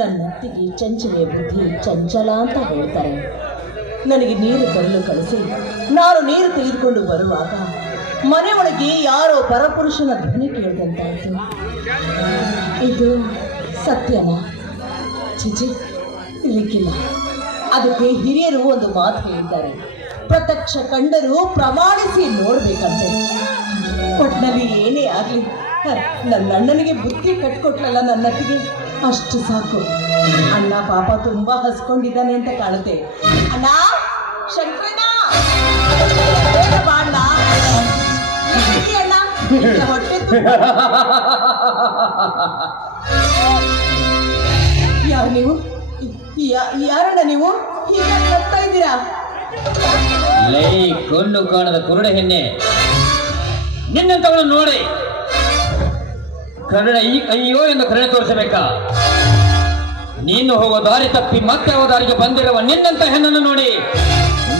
ನನ್ನತ್ತಿಗೆ ಚಂಚಲೆಯ ಬುದ್ಧಿ ಚಂಚಲ ಅಂತ ಹೇಳ್ತಾರೆ. ನನಗೆ ನೀರು ತರಲು ಕಳಿಸಿ ನಾನು ನೀರು ತೆಗೆದುಕೊಂಡು ಬರುವಾಗ ಮನೆ ಒಳಗೆ ಯಾರೋ ಪರಪುರುಷನ ಧ್ವನಿ ಕೇಳಿದಂತಾಯಿತು. ಇದು ಸತ್ಯನಾ? ಚಿಚಿ, ಇರಲಿಕ್ಕಿಲ್ಲ. ಅದಕ್ಕೆ ಹಿರಿಯರು ಒಂದು ಮಾತು ಹೇಳಿದ್ದಾರೆ, ಪ್ರತ್ಯಕ್ಷ ಕಂಡರೂ ಪ್ರಮಾಣಿಸಿ ನೋಡ್ಬೇಕಂತೆ. ಒಟ್ಟಿನಲ್ಲಿ ಏನೇ ಆಗಲಿ ನನ್ನ ಅಣ್ಣನಿಗೆ ಬುದ್ಧಿ ಕಟ್ಕೊಟ್ಲಲ್ಲ ನನ್ನತ್ತಿಗೆ, ಅಷ್ಟು ಸಾಕು. ಅಣ್ಣ ಪಾಪ ತುಂಬಾ ಹಸ್ಕೊಂಡಿದ್ದಾನೆ ಅಂತ ಕಾಣುತ್ತೆ. ಅಣ್ಣ, ಶಂಕರಣ್ಣ, ಬಾಣ್ಣ, ಅಣ್ಣ, ಹೊಟ್ಟೆ ಯಾರು ನೀವು? ಯಾರಣ್ಣ ನೀವು? ಹೀಗೆ ಬರ್ತಾ ಇದ್ದೀರಾ? ಲೈ ಕಣ್ಣು ಕಾಣದ ಕುರುಡ ಹೆಣ್ಣೆ, ನಿನ್ನಂತವನು ನೋಡಿ ಕರುಣೆ ಅಯ್ಯೋ ಎಂದು ಕರುಣೆ ತೋರಿಸಬೇಕಾ? ನೀನು ಹೋಗೋ ದಾರಿ ತಪ್ಪಿ ಮತ್ತೆ ಯಾವ ದಾರಿಗೆ ಬಂದಿರುವ ನಿನ್ನಂತ ಹೆಣ್ಣನ್ನು ನೋಡಿ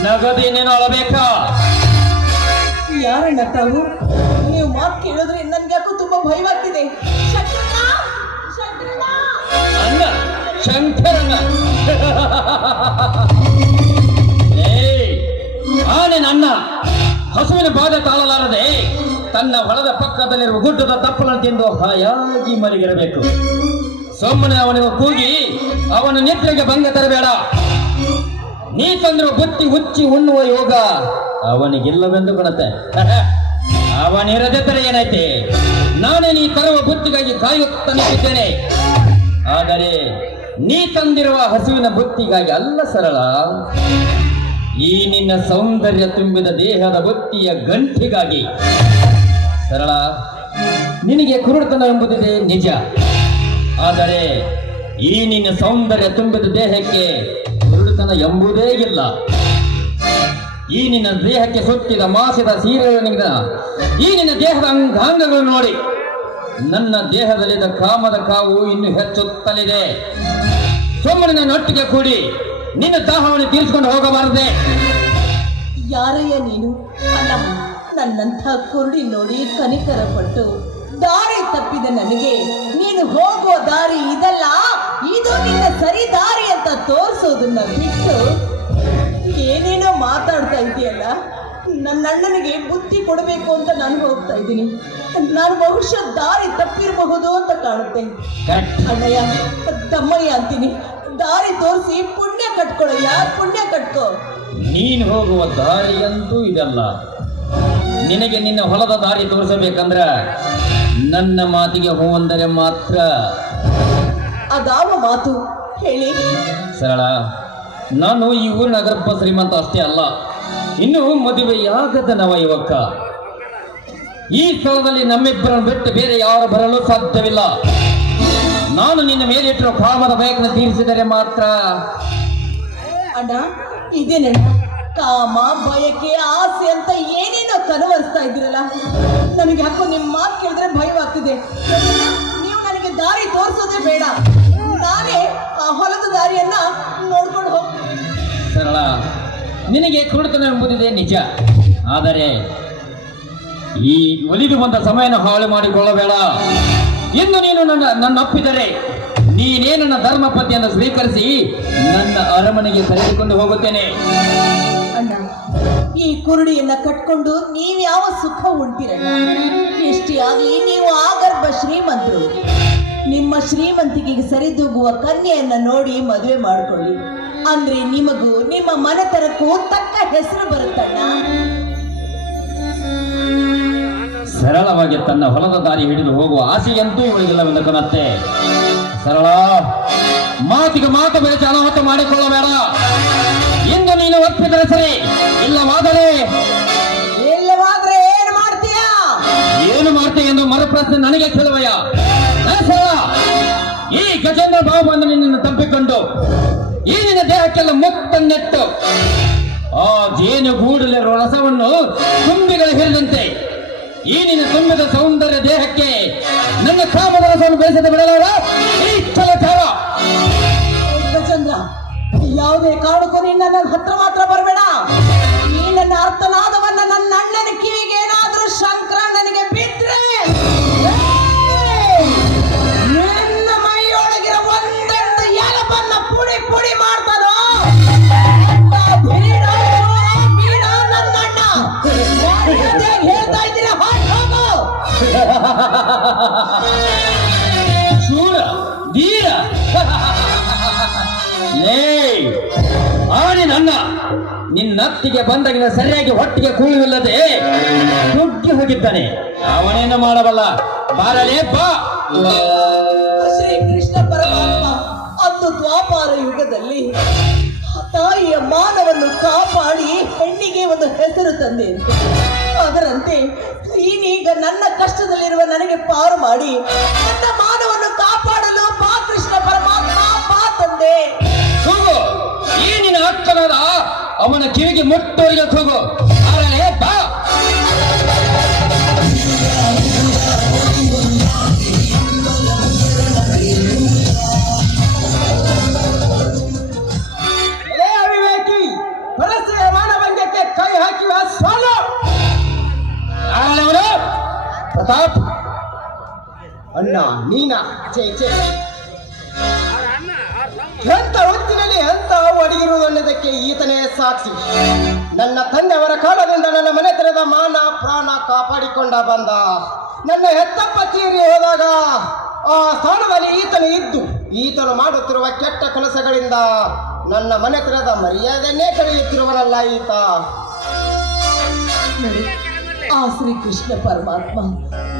ನಗದೇನೇನು ಅಳಬೇಕಾ? ಯಾರಣ್ಣ ತಾವು? ನೀವು ಮಾತು ಕೇಳಿದ್ರೆ ನನ್ಗೆ ಯಾಕೋ ತುಂಬಾ ಭಯವಾಗ್ತಿದೆ. ಅಣ್ಣ ಶಂಕರಣ್ಣ, ಆನೆ ನನ್ನ ಹಸುವಿನ ಬಾಧೆ ತಾಳಲಾರದೆ ತನ್ನ ಹೊಲದ ಪಕ್ಕದಲ್ಲಿರುವ ಗುಡ್ಡದ ತಪ್ಪಲನ್ನು ತಿಂದು ಹಾಯಾಗಿ ಮಲಗಿರಬೇಕು. ಸೊಮ್ಮನೆ ಅವನಿಗೆ ಕೂಗಿ ಅವನ ನಿದ್ರೆಗೆ ಭಂಗ ತರಬೇಡ. ನೀ ತಂದಿರುವ ಬುತ್ತಿ ಹುಚ್ಚಿ ಉಣ್ಣುವ ಯೋಗ ಅವನಿಗಿಲ್ಲವೆಂದು ಕಾಣುತ್ತೆ. ಅವನಿರದಿದ್ದರೆ ಏನೈತೆ? ನಾನೇ ನೀ ತರುವ ಬುತ್ತಿಗಾಗಿ ಕಾಯುತ್ತಾ ನಿಂತಿದ್ದೇನೆ. ಆದರೆ ನೀ ತಂದಿರುವ ಹಸುವಿನ ಬುತ್ತಿಗಾಗಿ ಅಲ್ಲ ಸರಳ, ಈ ನಿನ್ನ ಸೌಂದರ್ಯ ತುಂಬಿದ ದೇಹದ ಬುತ್ತಿಯ ಗಂಟಿಗಾಗಿ. ಸರಳ, ನಿನಗೆ ಕುರುಡತನ ಎಂಬುದಿದೆ ನಿಜ, ಆದರೆ ಈ ನಿನ್ನ ಸೌಂದರ್ಯ ತುಂಬಿದ ದೇಹಕ್ಕೆ ಕುರುಡತನ ಎಂಬುದೇ ಇಲ್ಲ. ಈ ನಿನ್ನ ದೇಹಕ್ಕೆ ಸುತ್ತಿದ ಮಾಸಿದ ಸೀರೆಗಳಿಂದ ಈ ನಿನ್ನ ದೇಹದ ಅಂಗಾಂಗಗಳು ನೋಡಿ ನನ್ನ ದೇಹದಲ್ಲಿದ್ದ ಕಾಮದ ಕಾವು ಇನ್ನು ಹೆಚ್ಚುತ್ತಲಿದೆ. ಸೋಮನ ನೊಟ್ಟಿಗೆ ಕೂಡಿ ನಿನ್ನ ದಾಹವನ್ನು ತೀರಿಸಿಕೊಂಡು ಹೋಗಬಾರದೆ. ಯಾರಯ್ಯ ನೀನು? ಅಲ್ಲ, ನನ್ನಂಥ ಕುರುಡಿ ನೋಡಿ ಕನಿಕರ ಪಟ್ಟು ದಾರಿ ತಪ್ಪಿದ ನನಗೆ ನೀನು ಹೋಗುವ ದಾರಿ ಇದಲ್ಲ, ಇದು ನಿನ್ನ ಸರಿ ದಾರಿ ಅಂತ ತೋರಿಸೋದನ್ನ ಬಿಟ್ಟು ಏನೇನೋ ಮಾತಾಡ್ತಾ ಇದೆಯಲ್ಲ. ನನ್ನ ಅಣ್ಣನಿಗೆ ಬುದ್ಧಿ ಕೊಡಬೇಕು ಅಂತ ನಾನು ಹೋಗ್ತಾ ಇದ್ದೀನಿ. ನಾನು ಬಹುಶಃ ದಾರಿ ತಪ್ಪಿರಬಹುದು ಅಂತ ಕಾಣುತ್ತೆ. ಅಣ್ಣಯ್ಯ, ತಮ್ಮಯ್ಯ ಅಂತೀನಿ, ದಾರಿ ತೋರಿಸಿ ಪುಣ್ಯ ಕಟ್ಕೊಳ್ಳಯ್ಯ, ಪುಣ್ಯ ಕಟ್ಕೋ. ನೀನು ಹೋಗುವ ದಾರಿಯಂತೂ ಇದಲ್ಲ. ನಿನಗೆ ನಿನ್ನ ಹೊಲದ ದಾರಿ ತೋರಿಸಬೇಕಂದ್ರ ನನ್ನ ಮಾತಿಗೆ ಹೂ ಅಂದರೆ ಮಾತ್ರ. ಅದಾವ ಮಾತು ಹೇಳಿ. ಸರಳ, ನಾನು ಈ ಊರಿನ ಗರ್ಭ ಶ್ರೀಮಂತ ಅಷ್ಟೇ ಅಲ್ಲ, ಇನ್ನು ಮದುವೆಯಾಗದ ನವ ಯುವಕ. ಈ ಸ್ಥಳದಲ್ಲಿ ನಮ್ಮಿಬ್ಬರನ್ನು ಬಿಟ್ಟು ಬೇರೆ ಯಾರು ಬರಲು ಸಾಧ್ಯವಿಲ್ಲ. ನಾನು ನಿನ್ನ ಮೇಲಿಟ್ಟಿರೋ ಕಾಮದ ಬಯಕನ್ನು ತೀರಿಸಿದರೆ ಮಾತ್ರ. ಅಣ್ಣ, ಇದೇನಣ್ಣ ಕಾಮ, ಬಯಕೆ, ಆಸೆ ಅಂತ ಏನೇನೋ ಕನವರಿಸ್ತಾ ಇದ್ದೀರಲ್ಲ. ನನಗೆ ಯಾಕೋ ನಿಮ್ಮ ಮಾತು ಕೇಳಿದ್ರೆ ಭಯವಾಗ್ತಿದೆ. ನೀವು ನನಗೆ ದಾರಿ ತೋರಿಸೋದೇ ಬೇಡ, ನಾನೇ ಆ ಹೊಲದ ದಾರಿಯನ್ನ ನೋಡ್ಕೊಂಡು ಹೋಗ್ತೀನಿ. ಸರಳ, ನಿನಗೆ ಕುರುಡತನ ಎಂಬುದಿದೆ ನಿಜ, ಆದರೆ ಈ ಒಲಿದು ಬಂದ ಸಮಯನ ಹಾಳು ಮಾಡಿಕೊಳ್ಳಬೇಡ. ಇನ್ನು ನೀನು ನನ್ನ ಒಪ್ಪಿದರೆ ನೀನೇ ನನ್ನ ಧರ್ಮಪತಿಯನ್ನು ಸ್ವೀಕರಿಸಿ ನನ್ನ ಅರಮನೆಗೆ ಕರೆದುಕೊಂಡು ಹೋಗುತ್ತೇನೆ. ಅಣ್ಣ, ಈ ಕುರುಡಿಯನ್ನ ಕಟ್ಕೊಂಡು ನೀವ್ಯಾವ ಸುಖ ಉಂಟಿರಣ್ಣ? ಎಷ್ಟೇ ಆಗಲಿ ನೀವು ಆಗರ್ಭ ಶ್ರೀಮಂತರು. ನಿಮ್ಮ ಶ್ರೀಮಂತಿಕೆಗೆ ಸರಿದೂಗುವ ಕನ್ಯೆಯನ್ನ ನೋಡಿ ಮದುವೆ ಮಾಡಿಕೊಳ್ಳಿ. ಅಂದ್ರೆ ನಿಮಗೂ ನಿಮ್ಮ ಮನೆತನಕ್ಕೂ ತಕ್ಕ ಹೆಸರು ಬರುತ್ತಣ್ಣ. ಸರಳವಾಗಿ ತನ್ನ ಹೊಲದ ದಾರಿ ಹಿಡಿದು ಹೋಗುವ ಆಸೆಯಂತೂ ಇವಳಿಗಿಲ್ಲವೆಂದು ಕಾಣುತ್ತೆ. ಸರಳ, ಮಾತಿಗೆ ಮಾತು ಬೆಳೆಸಿ ಅನಾಹುತ ಮಾಡಿಕೊಳ್ಳಬೇಡ. ಇಂದು ನೀನು ಒಪ್ಪಿದರೆ ಸರಿ, ಇಲ್ಲವಾದರೆ ಏನು ಮಾಡ್ತೀಯ? ಏನು ಮಾಡ್ತೀಯ ಎಂದು ಮರುಪ್ರಶ್ನೆ ನನಗೆ ಕೇಳುವಯ್ಯ. ಸರಳ, ಈ ಗಜೇಂದ್ರ ಬಾಬು ನಿನ್ನನ್ನು ತಪ್ಪಿಕೊಂಡು ಈ ನಿನ್ನ ದೇಹಕ್ಕೆಲ್ಲ ಮುತ್ತನ್ನೆಟ್ಟು ಆ ಜೇನುಗೂಡಲಿರುವ ರಸವನ್ನು ತುಂಬಿಗಳು ಹಿರಿದಂತೆ ಈ ನಿನ್ನ ತುಂಬಿದ ಸೌಂದರ್ಯ ದೇಹಕ್ಕೆ ನನ್ನ ಕಾಮದ ರಸವನ್ನು ಬೇಯಿಸದೆ ಬಿಡಲಾರ ಈ ಛಲಚಾರ. ಗಜೇಂದ್ರ, ಯಾವುದೇ ಕಾರಣಕ್ಕೂ ನೀನು ನನ್ನ ಹತ್ರ ಮಾತ್ರ ಬರಬೇಡ. ಈ ನನ್ನ ಅರ್ಥನಾದವನ್ನ ನನ್ನ ಅಣ್ಣನ ಕಿವಿಗೆ ಶೂರ ಧೀರ ಲೇ ಆನೆ ನನ್ನ ನಿನ್ನತ್ತಿಗೆ ಬಂದಾಗಿನ ಸರಿಯಾಗಿ ಹೊಟ್ಟಿಗೆ ಕೂಳುವಿಲ್ಲದೆ ನುಗ್ಗಿ ಹೋಗಿದ್ದಾನೆ. ಅವನೇನು ಮಾಡಬಲ್ಲ. ಬಾರಲೇ ಬಾ. ಶ್ರೀ ಕೃಷ್ಣ ಪರಮಾತ್ಮ ಅಂದು ದ್ವಾಪಾರ ಯುಗದಲ್ಲಿ ತಾಯಿಯ ಮಾನವನ್ನು ಕಾಪಾಡಿ ಹೆಣ್ಣಿಗೆ ಒಂದು ಹೆಸರು ತಂದೆ. ಅದರಂತೆ ನೀನೀಗ ನನ್ನ ಕಷ್ಟದಲ್ಲಿರುವ ನನಗೆ ಪಾರು ಮಾಡಿ ನನ್ನ ಮಾನವನ್ನು ಕಾಪಾಡಲು ಬಾ ಕೃಷ್ಣ ಪರಮಾತ್ಮ, ಬಾ ತಂದೆ. ಕೂಗು. ಈ ನಿನ್ನ ಅಕ್ಕನಾದ ಅವನ ಕಿವಿಗೆ ಮುಟ್ಟೋರಿಗೆ ಕೂಗು. ಬಾರಲೇ ಬಾ. ಅವಿವೇಕಿ, ಪರಸ್ತ್ರೀಯ ಮಾನಭಂಗಕ್ಕೆ ಕೈ ಹಾಕಿವ ಸೋಲು. ಅವನು ಪ್ರತಾಪ್. ಅಣ್ಣ ನೀನ ಚೇ ಚೇ ಎಂತ ಹೊತ್ತಿನಲ್ಲಿ ಎಂತ ಅಡಗಿರುವುದು ಅನ್ನೋದಕ್ಕೆ ಈತನೇ ಸಾಕ್ಷಿ. ನನ್ನ ತಂದೆಯವರ ಕಾಲದಿಂದ ನನ್ನ ಮನೆ ತೆರೆದ ಮಾನ ಪ್ರಾಣ ಕಾಪಾಡಿಕೊಂಡ ಬಂದ. ನನ್ನ ಹೆತ್ತಪ್ಪ ತೀರಿ ಹೋದಾಗ ಆ ಸ್ಥಾನದಲ್ಲಿ ಈತನು ಇದ್ದು ಈತನು ಮಾಡುತ್ತಿರುವ ಕೆಟ್ಟ ಕೆಲಸಗಳಿಂದ ನನ್ನ ಮನೆ ತೆರೆದ ಮರ್ಯಾದೆಯನ್ನೇ ಕಳೆಯುತ್ತಿರುವನಲ್ಲ ಈತ. ನೋಡಿ, ಆ ಶ್ರೀ ಕೃಷ್ಣ ಪರಮಾತ್ಮ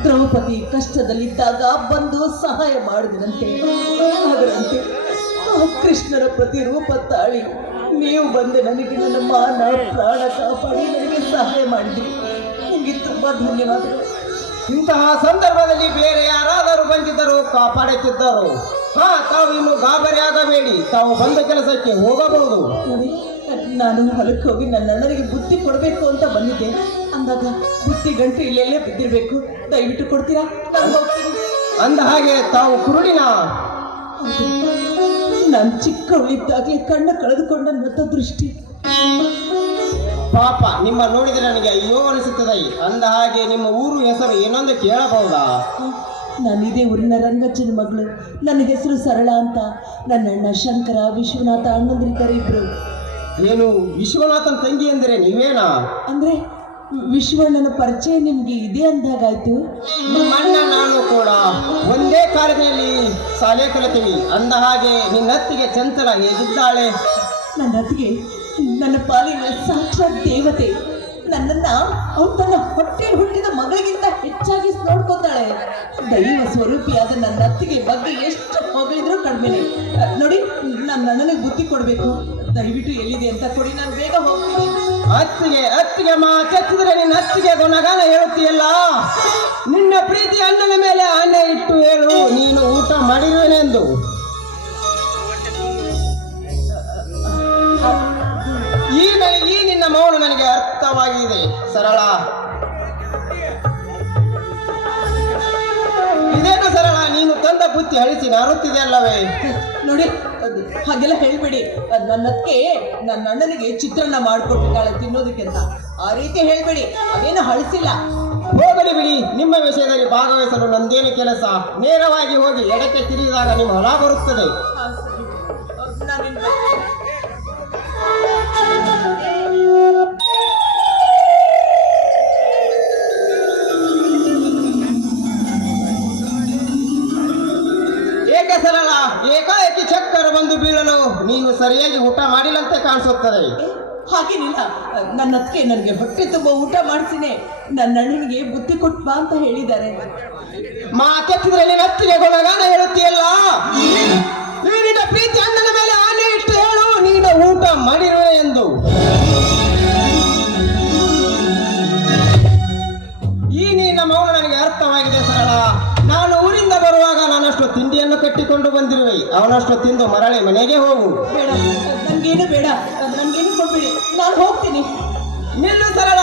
ದ್ರೌಪದಿ ಕಷ್ಟದಲ್ಲಿದ್ದಾಗ ಬಂದು ಸಹಾಯ ಮಾಡಿದರಂತೆ. ಅದರಂತೆ ಆ ಕೃಷ್ಣನ ಪ್ರತಿರೂಪ ತಾಳಿ ನೀವು ಬಂದು ನನಗೆ ನನ್ನ ಮಾನ ಪ್ರಾಣ ಕಾಪಾಡಿ ನನಗೆ ಸಹಾಯ ಮಾಡಿದ್ರಿ. ನಿಮಗೆ ತುಂಬಾ ಧನ್ಯವಾದಗಳು. ಇಂತಹ ಸಂದರ್ಭದಲ್ಲಿ ಬೇರೆ ಯಾರಾದರೂ ಬಂದಿದ್ದರು ಕಾಪಾಡುತ್ತಿದ್ದರು. ತಾವು ಇನ್ನು ಗಾಬರಿ ಆಗಬೇಡಿ. ತಾವು ಬಂದ ಕೆಲಸಕ್ಕೆ ಹೋಗಬಹುದು. ನೋಡಿ, ನಾನು ಹೊಲಕ್ಕೆ ಹೋಗಿ ನನ್ನ ಅಣ್ಣನಿಗೆ ಬುತ್ತಿ ಕೊಡಬೇಕು ಅಂತ ಬಂದಿದ್ದೆ. ಅಂದಾಗ ಬುತ್ತಿ ಗಂಟು ಇಲ್ಲೆಲ್ಲೇ ಬಿದ್ದಿರ್ಬೇಕು. ದಯವಿಟ್ಟು ಕೊಡ್ತೀರಾ? ನಾನು ಹೋಗ್ತೀನಿ. ಅಂದ ಹಾಗೆ ತಾವು ಕುರುಡಿನ? ನಾನು ಚಿಕ್ಕವಳಿದ್ದಾಗಲೇ ಕಣ್ಣು ಕಳೆದುಕೊಂಡ ನತ ದೃಷ್ಟಿ. ಪಾಪ, ನಿಮ್ಮ ನೋಡಿದರೆ ನನಗೆ ಅಯ್ಯೋ ಅನಿಸುತ್ತದೆ. ಅಂದ ಹಾಗೆ ನಿಮ್ಮ ಊರು ಹೆಸರು ಏನೊಂದು ಕೇಳಬಹುದಾ? ನಾನು ಇದೇ ಊರಿನ ರಂಗಜ್ಜನ ಮಗಳು. ನನ್ನ ಹೆಸರು ಸರಳ ಅಂತ. ನನ್ನ ಅಣ್ಣ ಶಂಕರ, ವಿಶ್ವನಾಥ ಅಣ್ಣಂದಿರಿದ್ದಾರೆ ಇಬ್ರು. ಏನು, ವಿಶ್ವನಾಥನ್ ತಂಗಿ ಎಂದರೆ ನೀವೇನಾ? ಅಂದ್ರೆ ವಿಶ್ವಣ್ಣನ ಪರಿಚಯ ನಿಮ್ಗೆ ಇದೆ ಅಂದಾಗಾಯ್ತು. ನಿಮ್ಮ ಅಣ್ಣ ನಾನು ಕೂಡ ಒಂದೇ ಕಾಲೇಜಿನಲ್ಲಿ ಶಾಲೆ ಕಲಿತೀವಿ. ಅಂದ ಹಾಗೆ ನಿನ್ನ ಅತ್ತಿಗೆ ಚಂಚಲ ಹೇಗಿದ್ದಾಳೆ? ನನ್ನ ಅತ್ತಿಗೆ ನನ್ನ ಪಾಲಿನ ಸಾಕ್ಷಾತ್ ದೇವತೆ. ನನ್ನನ್ನ ಅವಳು ತನ್ನ ಹೊಟ್ಟೆಯಲ್ಲಿ ಹುಟ್ಟಿದ ಮಗಳಿಗಿಂತ ಹೆಚ್ಚಾಗಿ ನೋಡ್ಕೊತಾಳೆ. ದೈವ ಸ್ವರೂಪಿಯಾದ ನನ್ನ ಅತ್ತಿಗೆ ಬಗ್ಗೆ ಎಷ್ಟು ಹೊಗಳಿದ್ರೂ ಕಡಿಮೆನೆ. ನೋಡಿ, ನನ್ನ ನನಗೆ ಬುದ್ಧಿ ಕೊಡಬೇಕು. ದಯವಿಟ್ಟು ಎಲ್ಲಿದೆ ಅಂತ ಕೊಡಿ, ನಾನು ಬೇಗ ಹೋಗ್ತೀನಿ. ಅತ್ತಿಗೆ ಚಚ್ಚಿದ್ರೆ ನಿನ್ನ ಅತ್ತಿಗೆ ಗುಣಗಾನ ಹೇಳುತ್ತೀಯಲ್ಲ. ನಿನ್ನ ಪ್ರೀತಿ ಅಣ್ಣನ ಮೇಲೆ ಆನೆ ಇಟ್ಟು ಹೇಳು, ನೀನು ಊಟ ಮಾಡಿರುವೆನೆಂದು. ಈ ನಿನ್ನ ಮೌನ ನನಗೆ ಅರ್ಥವಾಗಿದೆ ಸರಳ. ಇದೇನು ಸರಳ, ನೀನು ತಂದ ಬುತ್ತಿ ಅಳಿಸಿ ನಾರುತ್ತಿದೆ ಅಲ್ಲವೇ? ನೋಡಿ, ಹಾಗೆಲ್ಲ ಹೇಳ್ಬೇಡಿ. ನನ್ನಕ್ಕೆ ನನ್ನ ಅಣ್ಣನಿಗೆ ಚಿತ್ರಾನ್ನ ಮಾಡ್ಕೊಟ್ಟಿದ್ದಾಳೆ ತಿನ್ನೋದಕ್ಕೆ ಅಂತ. ಆ ರೀತಿ ಹೇಳ್ಬೇಡಿ. ಅದೇನು ಹಳಿಸಿಲ್ಲ. ಹೋಗಲಿ ಬಿಡಿ, ನಿಮ್ಮ ವಿಷಯದಲ್ಲಿ ಭಾಗವಹಿಸಲು ನಂದೇನು ಕೆಲಸ. ನೇರವಾಗಿ ಹೋಗಿ ಎಡಕ್ಕೆ ತಿರುಗಿದಾಗ ನಿಮ್ಮ ಹೊಲ ಬರುತ್ತದೆ. ಏಕೆ ಸರಳ, ಏಕಾಏಕಿ ಚಕ್ಕರ ಬಂದು ಬೀಳಲು ನೀನು ಸರಿಯಾಗಿ ಊಟ ಮಾಡಿಲ್ಲಂತೆ ಕಾಣಿಸುತ್ತದೆ. ಹಾಗೇನಿಲ್ಲ. ನನ್ನ ಅತ್ತಿಗೆ ನನಗೆ ಹೊಟ್ಟೆ ತುಂಬ ಊಟ ಮಾಡಿಸಿನೇ ನನ್ನ ಅಣ್ಣನಿಗೆ ಬುತ್ತಿ ಕೊಟ್ಟು ಬಾ ಅಂತ ಹೇಳಿದ್ದಾರೆ. ಮಾತೆತ್ತಿದ್ರೆ ನಿನ್ನ ಅತ್ತಿಗೆ ಗುಣಗಾನ ಹೇಳುತ್ತೀಯಲ್ಲ. ನೀನಿನ ಪ್ರೀತಿ ಅಣ್ಣನ ಮೇಲೆ ಆನೆ ಇಷ್ಟು ಹೇಳು, ನೀನು ಊಟ ಮಾಡಿರುವೆ ಎಂದು. ಈ ನಿನ್ನ ಮೌನ ನನಗೆ ಅರ್ಥವಾಗಿದೆ ಸರಳ. ನಾನು ಊರಿಂದ ಬರುವಾಗ ನಾನಷ್ಟು ತಿಂಡಿಯನ್ನು ಕಟ್ಟಿಕೊಂಡು ಬಂದಿರುವೆ. ಅವನಷ್ಟು ತಿಂದು ಮರಳಿ ಮನೆಗೆ ಹೋಗು. ಬೇಡ, ನನ್ಗೇನು ಬೇಡ. ನನ್ಗೇನು ಕೊಡ್ಬೇಡಿ, ನಾನು ಹೋಗ್ತೀನಿ. ನಿಲ್ಲು ಸರಳ,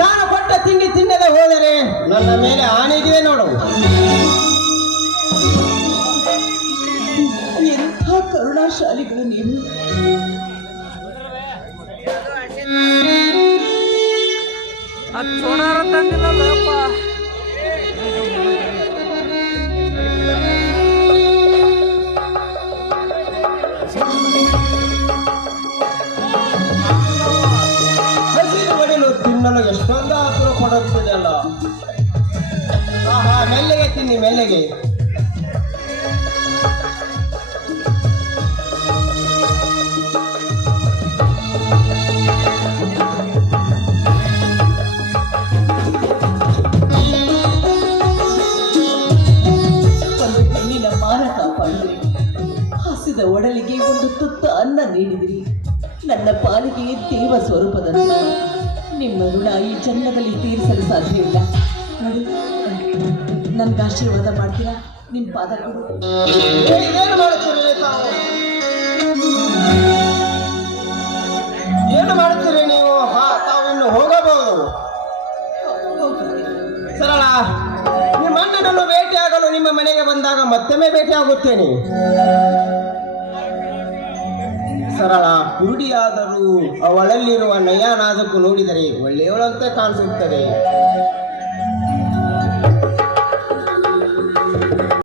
ನಾನು ಕೊಟ್ಟ ತಿಂಡಿ ತಿನ್ನದೆ ಹೋದರೆ ನನ್ನ ಮೇಲೆ ಆನೆಗಿದೆ ನೋಡು. ಎಂಥ ಕರುಣಾಶಾಲಿಗಳು ನೀವು. ಹಸಿರು ಬಡಿಲು ತಿನ್ನಲು ಎಷ್ಟೊಂದು ಆತುರ ಪಡುತ್ತಿದೆಯಲ್ಲ. ಹಾ ಮೆಲ್ಲಿಗೆ ತಿನ್ನಿ ಮೆಲ್ಲಿಗೆ. ಒಂದು ಹೆಣ್ಣಿನ ಮಾನ ಕಾಪಾಡಿದ್ರಿ, ಹಸಿದ ಒಡಲಿಗೆ ಒಂದು ತುತ್ತ ಅನ್ನ ನೀಡಿದಿರಿ. ನನ್ನ ಪಾಲಿಗೆ ದೇವ ಸ್ವರೂಪದಂತೆ ನಿಮ್ಮ ಋಣ ಈ ಜನ್ಮದಲ್ಲಿ ತೀರಿಸಲು ಸಾಧ್ಯವಿಲ್ಲ. ನೋಡಿ, ನನ್ಗೆ ಆಶೀರ್ವಾದ ಮಾಡ್ತೀರಾ? ನಿಮ್ಮ ಪಾದ ಕೊಡು. ಇದೇನು ಮಾಡುತ್ತೀರಿ ತಾವು? ಏನು ಮಾಡುತ್ತೀರಿ ನೀವು? ಹಾ ತಾವು ಇನ್ನು ಹೋಗಬಹುದು. ಸರಳ, ನಿಮ್ಮ ಅಣ್ಣನನ್ನು ಭೇಟಿಯಾಗಲು ನಿಮ್ಮ ಮನೆಗೆ ಬಂದಾಗ ಮತ್ತೊಮ್ಮೆ ಭೇಟಿಯಾಗುತ್ತೇನೆ. ಸರಳ ಕುರುಡಿಯಾದರೂ ಅವಳಲ್ಲಿರುವ ನಯ ನಾಜುಕು ನೋಡಿದರೆ ಒಳ್ಳೆಯವಳಂತೆ ಕಾಣಿಸುತ್ತದೆ.